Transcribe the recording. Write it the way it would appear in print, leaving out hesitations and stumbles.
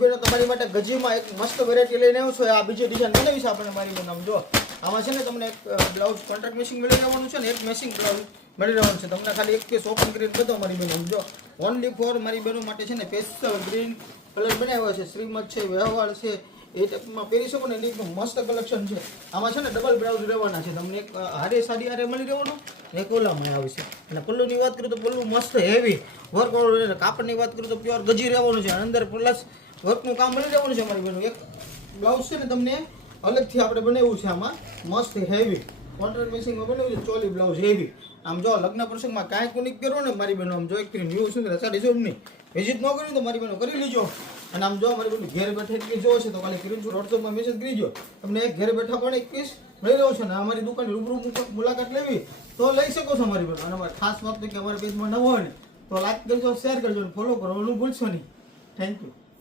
બેનો તમારી માટે ગજીમાં એક મસ્ત વેરાયટી લઈને આવ્યો છું. આ બીજી ડિઝાઇન બનાવી છે આપણે મારી બેન. આમ જો આમાં છે ને તમને એક બ્લાઉઝ કોન્ટ્રાક્ટ મેચિંગ મળી રહેવાનું છે ને એક મેચિંગ બ્લાઉઝ મળી રહેવાનું છે. તમને ખાલી એક પીસ ઓપન કરીને બતાવો મારી બેન. આમ જો ઓનલી ફોર મારી બહેનો માટે છે ને પેસ્ટલ ગ્રીન કલર બનાવ્યો છે. શ્રીમદ છે, વ્યવહાર છે, એ ટાઈપમાં પહેરી શકો ને એની મસ્ત કલેક્શન છે. આમાં છે ને ડબલ બ્લાઉઝ રહેવાના છે. તમને એક હારે સાડી હારે મળી રહેવાનું ને એક ઓલામાં આવશે. અને પલ્લુની વાત કરું તો પલ્લુ મસ્ત હેવી વર્ક વાળું. કાપડની વાત કરું તો પ્યોર ગજી રહેવાનું છે. અંદર પ્લસ વર્કનું કામ મળી રહેવાનું છે મારી બહેનો. એક બ્લાઉઝ છે ને તમને અલગથી આપણે બનાવ્યું છે. આમાં મસ્ત હેવી કોન્ટ્રાક્ટ મેચિંગમાં બનાવ્યું છે. Choli blouse heavy. આમ જો લગ્ન પ્રસંગમાં કાંઈ કોનિક કરો ને મારી બહેનો, આમ જો એક ન્યૂ સુંદર સાડી જો નહીં વિઝિટ ન કર્યું તો મારી બહેનો કરી લીજો. અને આમ જો મારી બહેનો ઘેર બેઠા એટલી જો છે તો ખાલી સ્ક્રીનશોટ વોટ્સઅપમાં મેસેજ કરી દો. તમને એક ઘેર બેઠા પણ એક પીસ લઈ રહ્યો છે. ને અમારી દુકાનની રૂબરૂ મુલાકાત લેવી તો લઈ શકો છો મારી બહેનો. અને અમારે ખાસ વાત કે અમારા પેજમાં નવો હોય ને તો લાઈક કરજો, શેર કરજો અને ફોલો કરવાનું ભૂલશો નહીં. Thank you.